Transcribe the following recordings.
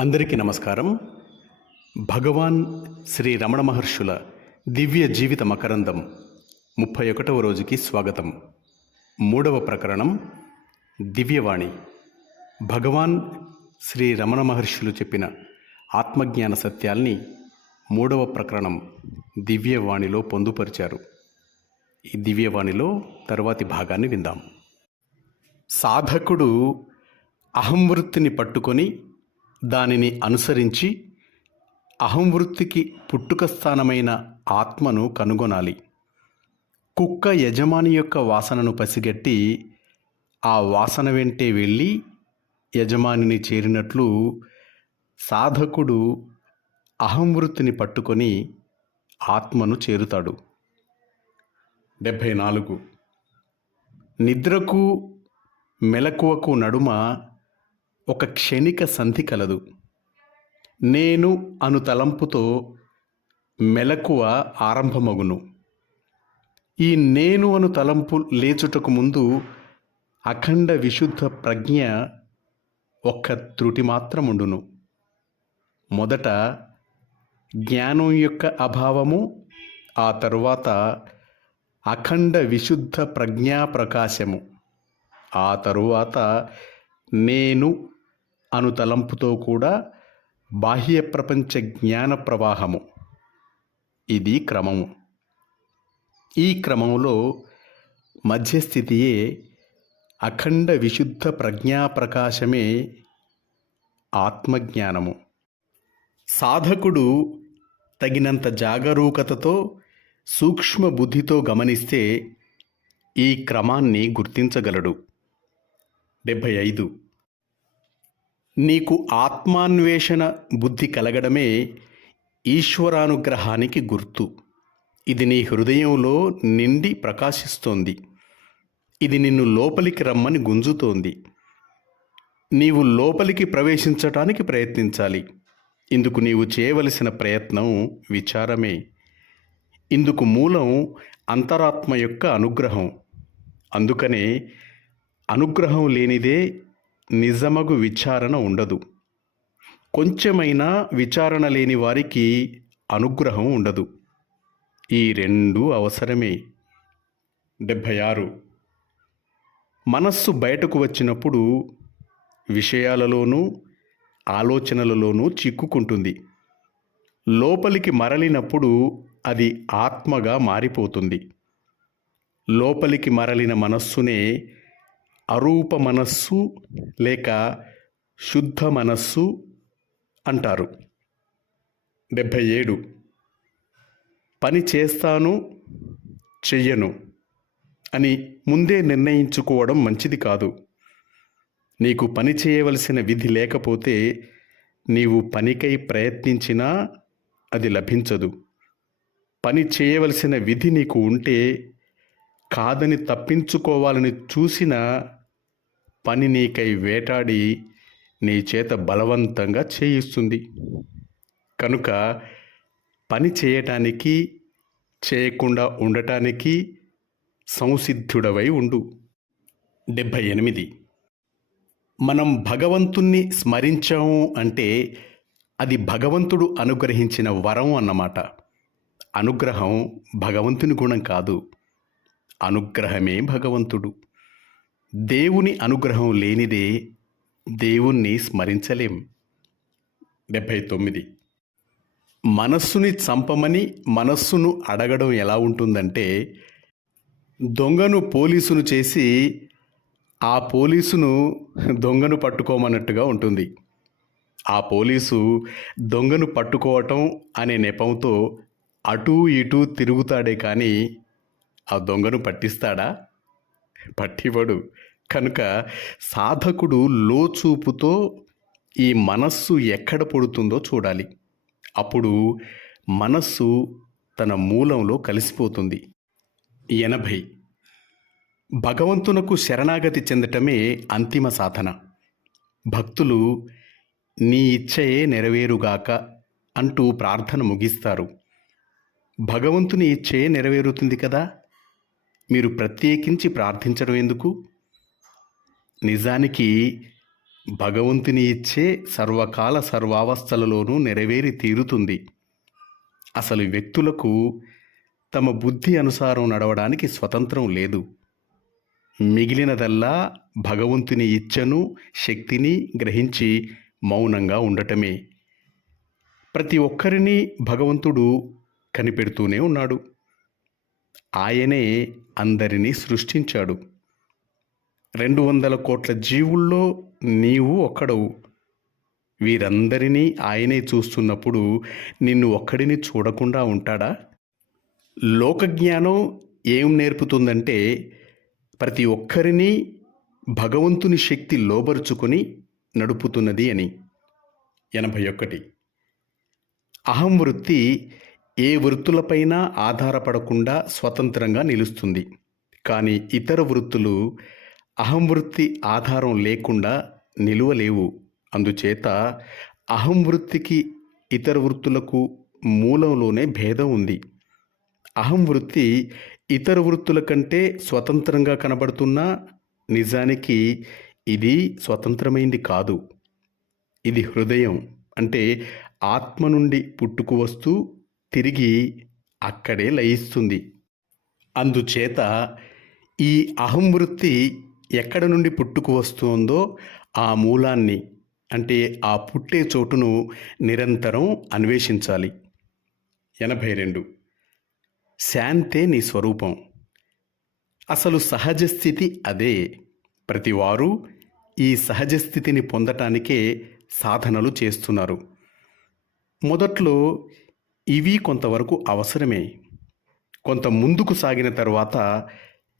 అందరికీ నమస్కారం. భగవాన్ శ్రీ రమణ మహర్షుల దివ్య జీవిత మకరందం ముప్పై ఒకటవ రోజుకి స్వాగతం. మూడవ ప్రకరణం దివ్యవాణి. భగవాన్ శ్రీ రమణ మహర్షులు చెప్పిన ఆత్మజ్ఞాన సత్యాల్ని మూడవ ప్రకరణం దివ్యవాణిలో పొందుపరిచారు. ఈ దివ్యవాణిలో తరువాతి భాగాన్ని విందాం. సాధకుడు అహంవృత్తిని పట్టుకొని దానిని అనుసరించి అహంవృత్తికి పుట్టుక స్థానమైన ఆత్మను కనుగొనాలి. కుక్క యజమాని యొక్క వాసనను పసిగట్టి ఆ వాసన వెంటే వెళ్ళి యజమానిని చేరినట్లు సాధకుడు అహంవృత్తిని పట్టుకొని ఆత్మను చేరుతాడు. డెబ్భై నాలుగు. నిద్రకు మెలకువకు నడుమ ఒక క్షణిక సంధి కలదు. నేను అను తలంపుతో మెలకువ ఆరంభమగును. ఈ నేను అను తలంపు లేచుటకు ముందు అఖండ విశుద్ధ ప్రజ్ఞ ఒక్క త్రుటి మాత్రముండును. మొదట జ్ఞానం యొక్క అభావము ఆ తరువాత అఖండ విశుద్ధ ప్రజ్ఞా ప్రకాశము. ఆ తరువాత నేను అను తలంపుతో కూడా బాహ్య ప్రపంచ జ్ఞాన ప్రవాహము. ఇది క్రమము. ఈ క్రమంలో మధ్యస్థితియే అఖండ విశుద్ధ ప్రజ్ఞా ప్రకాశమే ఆత్మజ్ఞానము. సాధకుడు తగినంత జాగరూకతతో సూక్ష్మ బుద్ధితో గమనిస్తే ఈ క్రమాన్ని గుర్తించగలడు. డెబ్భై ఐదు. నీకు ఆత్మాన్వేషణ బుద్ధి కలగడమే ఈశ్వరానుగ్రహానికి గుర్తు. ఇది నీ హృదయంలో నిండి ప్రకాశిస్తోంది. ఇది నిన్ను లోపలికి రమ్మని గుంజుతోంది. నీవు లోపలికి ప్రవేశించటానికి ప్రయత్నించాలి. ఇందుకు నీవు చేయవలసిన ప్రయత్నం విచారమే. ఇందుకు మూలం అంతరాత్మ యొక్క అనుగ్రహం. అందుకనే అనుగ్రహం లేనిదే నిజమగు విచారణ ఉండదు. కొంచెమైనా విచారణ లేని వారికి అనుగ్రహం ఉండదు. ఈ రెండు అవసరమే. డెబ్భై ఆరు మనస్సు బయటకు వచ్చినప్పుడు విషయాలలోనూ ఆలోచనలలోనూ చిక్కుకుంటుంది. లోపలికి మరలినప్పుడు అది ఆత్మగా మారిపోతుంది. లోపలికి మరలిన మనస్సునే అరూప మనస్సు లేక శుద్ధ మనస్సు అంటారు. డెబ్భై ఏడు. పని చేస్తాను చెయ్యను అని ముందే నిర్ణయించుకోవడం మంచిది కాదు. నీకు పని చేయవలసిన విధి లేకపోతే నీవు పనికై ప్రయత్నించినా అది లభించదు. పని చేయవలసిన విధి నీకు ఉంటే కాదని తప్పించుకోవాలని చూసిన పని నీకై వేటాడి నీ చేత బలవంతంగా చేయిస్తుంది. కనుక పని చేయటానికి చేయకుండా ఉండటానికి సంసిద్ధుడవై ఉండు. డెబ్భై ఎనిమిది. మనం భగవంతుణ్ణి స్మరించాము అంటే అది భగవంతుడు అనుగ్రహించిన వరం అన్నమాట. అనుగ్రహం భగవంతుని గుణం కాదు. అనుగ్రహమే భగవంతుడు. దేవుని అనుగ్రహం లేనిదే దేవుణ్ణి స్మరించలేం. డెబ్భై తొమ్మిది. మనస్సుని చంపమని మనస్సును అడగడం ఎలా ఉంటుందంటే దొంగను పోలీసును చేసి ఆ పోలీసును దొంగను పట్టుకోమన్నట్టుగా ఉంటుంది. ఆ పోలీసు దొంగను పట్టుకోవటం అనే నెపంతో అటూ ఇటూ తిరుగుతాడే కానీ ఆ దొంగను పట్టిస్తాడా? పట్టివడు కనుక సాధకుడు లోచూపుతో ఈ మనస్సు ఎక్కడ పుడుతుందో చూడాలి. అప్పుడు మనస్సు తన మూలంలో కలిసిపోతుంది. ఎనభై. భగవంతునకు శరణాగతి చెందటమే అంతిమ సాధన. భక్తులు నీ ఇచ్చయే నెరవేరుగాక అంటూ ప్రార్థన ముగిస్తారు. భగవంతుని ఇచ్చే నెరవేరుతుంది కదా? మీరు ప్రత్యేకించి ప్రార్థించడం ఎందుకు? నిజానికి భగవంతుని ఇచ్చే సర్వకాల సర్వావస్థలలోనూ నెరవేరి తీరుతుంది. అసలు వ్యక్తులకు తమ బుద్ధి అనుసారం నడవడానికి స్వతంత్రం లేదు. మిగిలినదల్లా భగవంతుని ఇచ్చను శక్తిని గ్రహించి మౌనంగా ఉండటమే. ప్రతి ఒక్కరిని భగవంతుడు కనిపెడుతూనే ఉన్నాడు. ఆయనే అందరినీ సృష్టించాడు. రెండు వందల కోట్ల జీవుల్లో నీవు ఒక్కడవు. వీరందరినీ ఆయనే చూస్తున్నప్పుడు నిన్ను ఒక్కడిని చూడకుండా ఉంటాడా? లోకజ్ఞానం ఏం నేర్పుతుందంటే ప్రతి ఒక్కరిని భగవంతుని శక్తి లోబరుచుకొని నడుపుతున్నది అని. ఎనభై ఒకటి అహం వృత్తి ఏ వృత్తులపైన ఆధారపడకుండా స్వతంత్రంగా నిలుస్తుంది. కానీ ఇతర వృత్తులు అహం వృత్తి ఆధారం లేకుండా నిలువలేవు. అందుచేత అహం వృత్తికి ఇతర వృత్తులకు మూలంలోనే భేదం ఉంది. అహం వృత్తి ఇతర వృత్తుల కంటే స్వతంత్రంగా కనబడుతున్నా నిజానికి ఇది స్వతంత్రమైంది కాదు. ఇది హృదయం. అంటే ఆత్మ నుండి పుట్టుకు వస్తూ తిరిగి అక్కడే లయిస్తుంది. అందుచేత ఈ అహం వృత్తి ఎక్కడ నుండి పుట్టుకు వస్తుందో ఆ మూలాన్ని అంటే ఆ పుట్టే చోటును నిరంతరం అన్వేషించాలి. ఎనభై రెండు శాంతే నీ స్వరూపం. అసలు సహజ స్థితి అదే. ప్రతివారు ఈ సహజ స్థితిని పొందటానికే సాధనలు చేస్తున్నారు. మొదట్లో ఇవి కొంతవరకు అవసరమే. కొంత ముందుకు సాగిన తర్వాత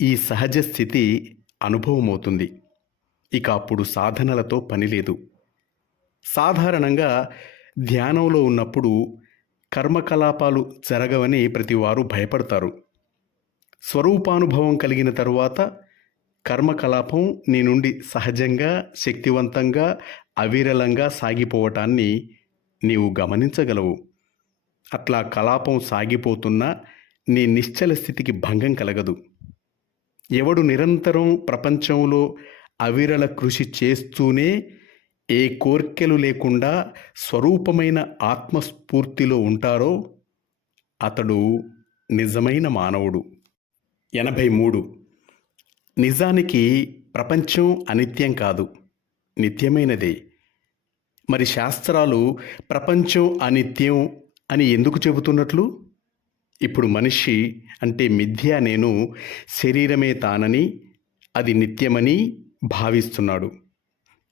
ఈ సహజ స్థితి అనుభవమవుతుంది. ఇక అప్పుడు సాధనలతో పని లేదు. సాధారణంగా ధ్యానంలో ఉన్నప్పుడు కర్మకలాపాలు జరగవని ప్రతివారు భయపడతారు. స్వరూపానుభవం కలిగిన తరువాత కర్మకలాపం నీ నుండి సహజంగా శక్తివంతంగా అవిరలంగా సాగిపోవటాన్ని నీవు గమనించగలవు. అట్లా కలాపం సాగిపోతున్నా నీ నిశ్చల స్థితికి భంగం కలగదు. ఎవడు నిరంతరం ప్రపంచంలో అవిరళ కృషి చేస్తూనే ఏ కోర్కెలు లేకుండా స్వరూపమైన ఆత్మస్ఫూర్తిలో ఉంటారో అతడు నిజమైన మానవుడు. ఎనభై మూడు. నిజానికి ప్రపంచం అనిత్యం కాదు నిత్యమైనదే. మరి శాస్త్రాలు ప్రపంచం అనిత్యం అని ఎందుకు చెబుతున్నట్లు? ఇప్పుడు మనిషి అంటే మిథ్య నేను శరీరమే తానని అది నిత్యమని భావిస్తున్నాడు.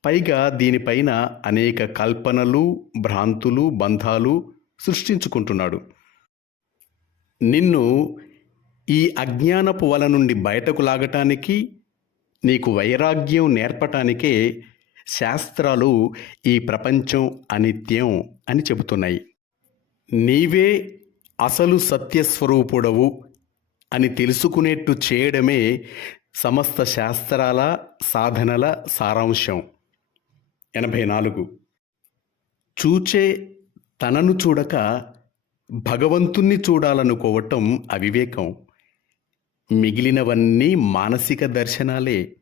పైగా దీనిపైన అనేక కల్పనలు భ్రాంతులు బంధాలు సృష్టించుకుంటున్నాడు. నిన్ను ఈ అజ్ఞానపు వల నుండి బయటకు లాగటానికి నీకు వైరాగ్యం నేర్పటానికే శాస్త్రాలు ఈ ప్రపంచం అనిత్యం అని చెబుతున్నాయి. నీవే అసలు సత్యస్వరూపుడవు అని తెలుసుకునేట్టు చేయడమే సమస్త శాస్త్రాల సాధనల సారాంశం. ఎనభై నాలుగు. చూచే తనను చూడక భగవంతుణ్ణి చూడాలనుకోవటం అవివేకం. మిగిలినవన్నీ మానసిక దర్శనాలే.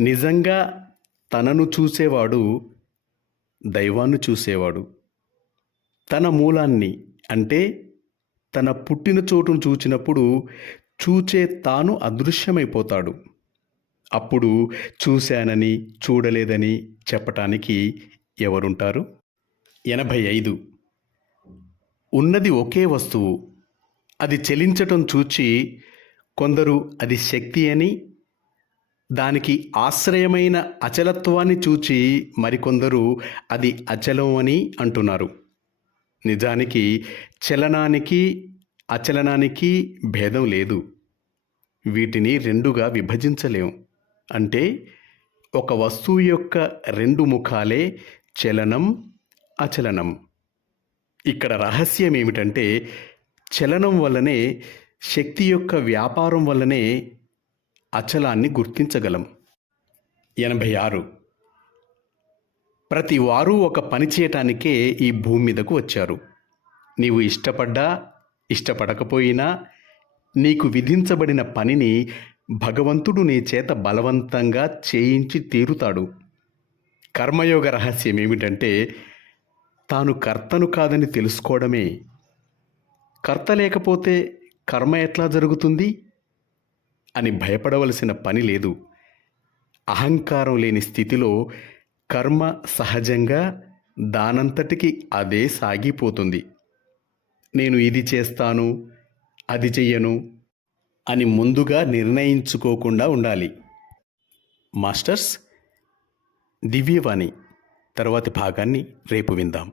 నిజంగా తనను చూసేవాడు దైవాన్ని చూసేవాడు. తన మూలాన్ని అంటే తన పుట్టిన చోటును చూచినప్పుడు చూచే తాను అదృశ్యమైపోతాడు. అప్పుడు చూశానని చూడలేదని చెప్పటానికి ఎవరుంటారు? ఎనభై ఐదు ఉన్నది ఒకే వస్తువు. అది చెలించటం చూచి కొందరు అది శక్తి అని దానికి ఆశ్రయమైన అచలత్వాన్ని చూచి మరికొందరు అది అచలం అని అంటున్నారు. నిజానికి చలనానికి అచలనానికి భేదం లేదు. వీటిని రెండుగా విభజించలేం. అంటే ఒక వస్తువు యొక్క రెండు ముఖాలే చలనం అచలనం. ఇక్కడ రహస్యం ఏమిటంటే చలనం వల్లనే శక్తి యొక్క వ్యాపారం వల్లనే అచలాన్ని గుర్తించగలం. ఎనభై ఆరు ప్రతి వారు ఒక పని చేయటానికే ఈ భూమి మీదకు వచ్చారు. నీవు ఇష్టపడ్డా ఇష్టపడకపోయినా నీకు విధించబడిన పనిని భగవంతుడు నీ చేత బలవంతంగా చేయించి తీరుతాడు. కర్మయోగ రహస్యం ఏమిటంటే తాను కర్తను కాదని తెలుసుకోవడమే. కర్త లేకపోతే కర్మ ఎట్లా జరుగుతుంది? అని భయపడవలసిన పని లేదు. అహంకారం లేని స్థితిలో కర్మ సహజంగా దానంతటికి అదే సాగిపోతుంది. నేను ఇది చేస్తాను అది చెయ్యను అని ముందుగా నిర్ణయించుకోకుండా ఉండాలి. మాస్టర్స్ దివ్యవాణి. తర్వాతి భాగాన్ని రేపు విందాం.